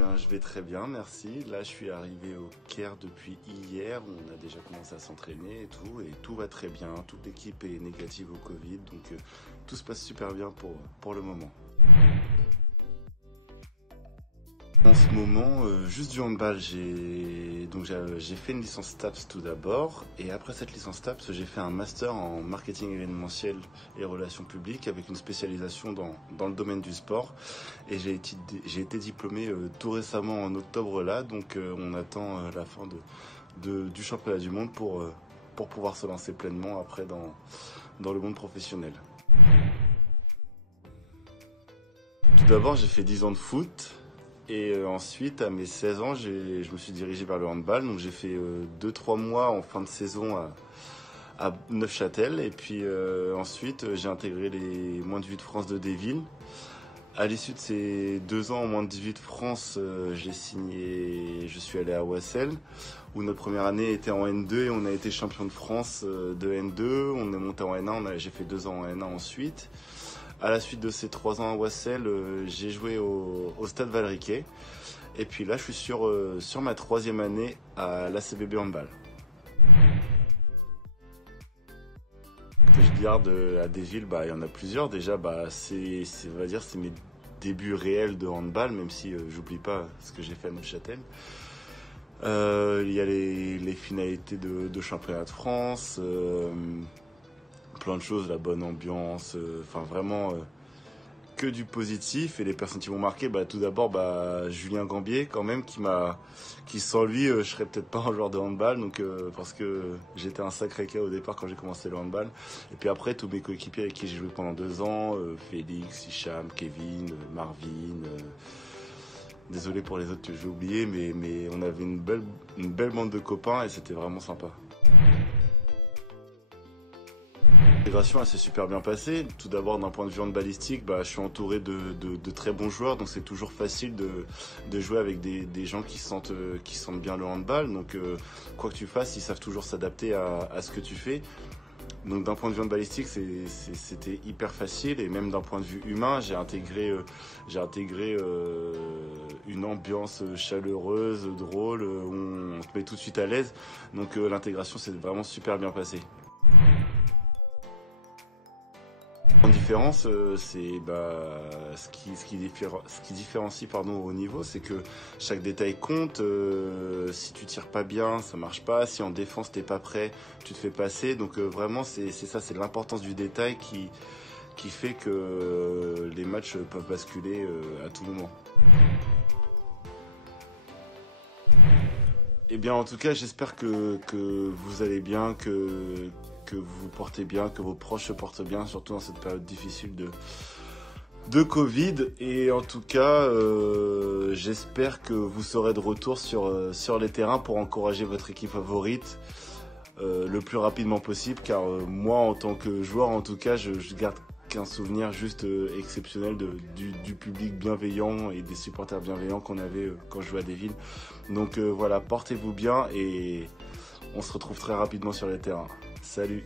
bien, je vais très bien, merci. Là, je suis arrivé au Caire depuis hier. On a déjà commencé à s'entraîner et tout va très bien. Toute l'équipe est négative au Covid, donc tout se passe super bien pour le moment. En ce moment, juste du handball. J'ai fait une licence STAPS tout d'abord, et après cette licence STAPS, j'ai fait un master en marketing événementiel et relations publiques avec une spécialisation dans le domaine du sport. Et j'ai été diplômé tout récemment en octobre là, donc on attend la fin du championnat du monde pour pouvoir se lancer pleinement après dans le monde professionnel. Tout d'abord, j'ai fait 10 ans de foot. Et ensuite, à mes 16 ans, je me suis dirigé vers le handball. Donc j'ai fait 2-3 mois en fin de saison à Neufchâtel. Et puis ensuite, j'ai intégré les moins 18 France de Desvilles. À l'issue de ces 2 ans en moins de 18 France, j'ai signé, je suis allé à Wassel, où notre première année était en N2 et on a été champion de France de N2. On est monté en N1, j'ai fait 2 ans en N1 ensuite. À la suite de ces 3 ans à Wassel, j'ai joué au Stade Valriquet. Et puis là, je suis sur ma 3e année à l'ACBB Handball. Que je garde à Desvilles, il y en a plusieurs. Déjà, c'est mes débuts réels de handball, même si j'oublie pas ce que j'ai fait à Neufchâtel. Il y a les finalités de championnat de France. Plein de choses, la bonne ambiance, vraiment que du positif. Et les personnes qui m'ont marqué, tout d'abord Julien Gambier quand même, qui sans lui je serais peut-être pas un joueur de handball, donc parce que j'étais un sacré cas au départ quand j'ai commencé le handball. Et puis après tous mes coéquipiers avec qui j'ai joué pendant 2 ans, Félix, Hicham, Kevin, Marvin. Désolé pour les autres que j'ai oubliés, mais on avait une belle bande de copains et c'était vraiment sympa. L'intégration, elle s'est super bien passée. Tout d'abord, d'un point de vue handballistique, je suis entouré de très bons joueurs, donc c'est toujours facile de jouer avec des gens qui sentent bien le handball. Donc, quoi que tu fasses, ils savent toujours s'adapter à ce que tu fais. Donc, d'un point de vue handballistique, c'était hyper facile. Et même d'un point de vue humain, j'ai intégré une ambiance chaleureuse, drôle, où on te met tout de suite à l'aise. Donc, l'intégration s'est vraiment super bien passée. En différence, c'est ce qui différencie au haut niveau, c'est que chaque détail compte. Si tu tires pas bien, ça marche pas. Si en défense t'es pas prêt, tu te fais passer. Donc vraiment, c'est l'importance du détail qui fait que les matchs peuvent basculer à tout moment. Eh bien, en tout cas, j'espère que vous allez bien, que vous vous portez bien, que vos proches se portent bien, surtout dans cette période difficile de Covid. Et en tout cas, j'espère que vous serez de retour sur les terrains pour encourager votre équipe favorite le plus rapidement possible. Car moi, en tant que joueur, en tout cas, je garde qu'un souvenir juste exceptionnel du public bienveillant et des supporters bienveillants qu'on avait quand je jouais à Desvilles. Donc voilà, portez-vous bien et on se retrouve très rapidement sur les terrains. Salut!